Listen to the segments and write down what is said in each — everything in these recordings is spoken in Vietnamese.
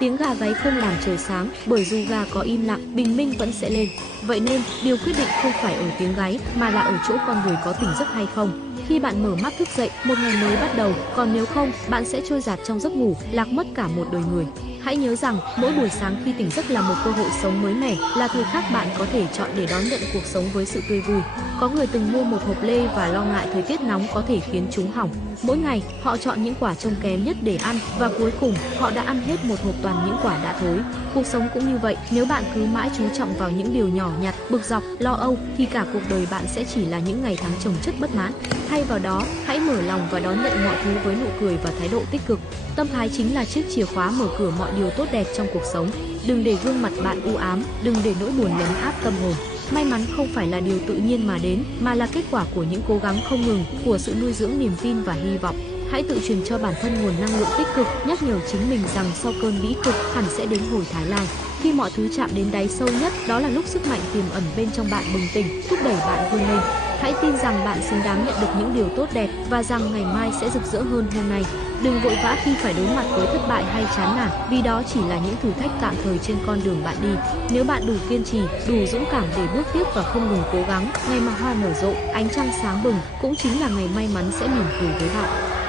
Tiếng gà gáy không làm trời sáng, bởi dù gà có im lặng, bình minh vẫn sẽ lên. Vậy nên, điều quyết định không phải ở tiếng gáy, mà là ở chỗ con người có tỉnh giấc hay không. Khi bạn mở mắt thức dậy, một ngày mới bắt đầu, còn nếu không, bạn sẽ trôi dạt trong giấc ngủ, lạc mất cả một đời người. Hãy nhớ rằng, mỗi buổi sáng khi tỉnh giấc là một cơ hội sống mới mẻ, là thời khắc bạn có thể chọn để đón nhận cuộc sống với sự tươi vui. Có người từng mua một hộp lê và lo ngại thời tiết nóng có thể khiến chúng hỏng. Mỗi ngày, họ chọn những quả trông kém nhất để ăn và cuối cùng, họ đã ăn hết một hộp toàn những quả đã thối. Cuộc sống cũng như vậy, nếu bạn cứ mãi chú trọng vào những điều nhỏ nhặt, bực dọc, lo âu thì cả cuộc đời bạn sẽ chỉ là những ngày tháng chồng chất bất mãn. Thay vào đó, hãy mở lòng và đón nhận mọi thứ với nụ cười và thái độ tích cực. Tâm thái chính là chiếc chìa khóa mở cửa mọi điều tốt đẹp trong cuộc sống. Đừng để gương mặt bạn u ám, đừng để nỗi buồn lấn át tâm hồn. May mắn không phải là điều tự nhiên mà đến, mà là kết quả của những cố gắng không ngừng, của sự nuôi dưỡng niềm tin và hy vọng. Hãy tự truyền cho bản thân nguồn năng lượng tích cực, nhắc nhở chính mình rằng sau cơn bĩ cực hẳn sẽ đến hồi Thái Lai. Khi mọi thứ chạm đến đáy sâu nhất, đó là lúc sức mạnh tiềm ẩn bên trong bạn bừng tỉnh, thúc đẩy bạn vươn lên. Hãy tin rằng bạn xứng đáng nhận được những điều tốt đẹp và rằng ngày mai sẽ rực rỡ hơn hôm nay. Đừng vội vã khi phải đối mặt với thất bại hay chán nản, vì đó chỉ là những thử thách tạm thời trên con đường bạn đi. Nếu bạn đủ kiên trì, đủ dũng cảm để bước tiếp và không ngừng cố gắng, ngày mà hoa nở rộ, ánh trăng sáng bừng, cũng chính là ngày may mắn sẽ mỉm cười với bạn.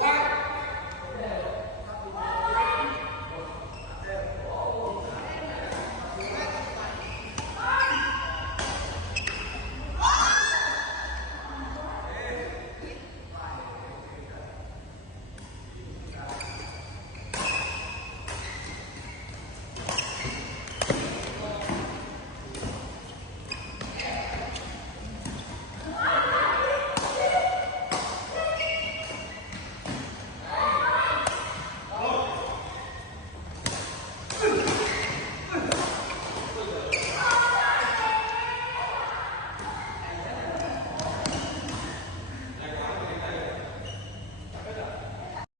One,